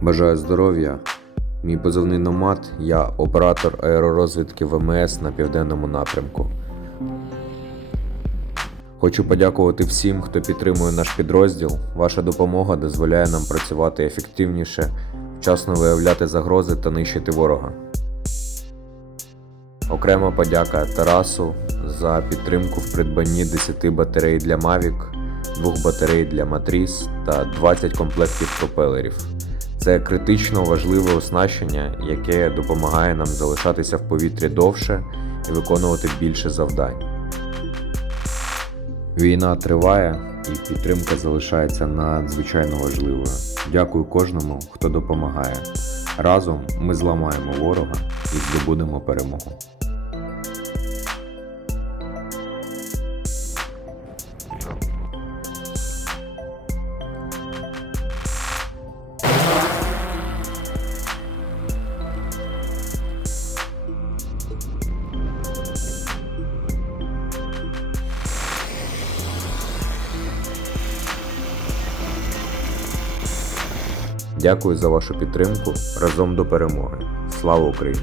Бажаю здоров'я. Мій позивний номад, я оператор аеророзвідки ВМС на південному напрямку. Хочу подякувати всім, хто підтримує наш підрозділ. Ваша допомога дозволяє нам працювати ефективніше, вчасно виявляти загрози та нищити ворога. Окрема подяка Тарасу за підтримку в придбанні 10 батарей для Mavic, 2 батарей для Matriz та 20 комплектів пропелерів. Це критично важливе оснащення, яке допомагає нам залишатися в повітрі довше і виконувати більше завдань. Війна триває і підтримка залишається надзвичайно важливою. Дякую кожному, хто допомагає. Разом ми зламаємо ворога і здобудемо перемогу. Дякую за вашу підтримку. Разом до перемоги. Слава Україні!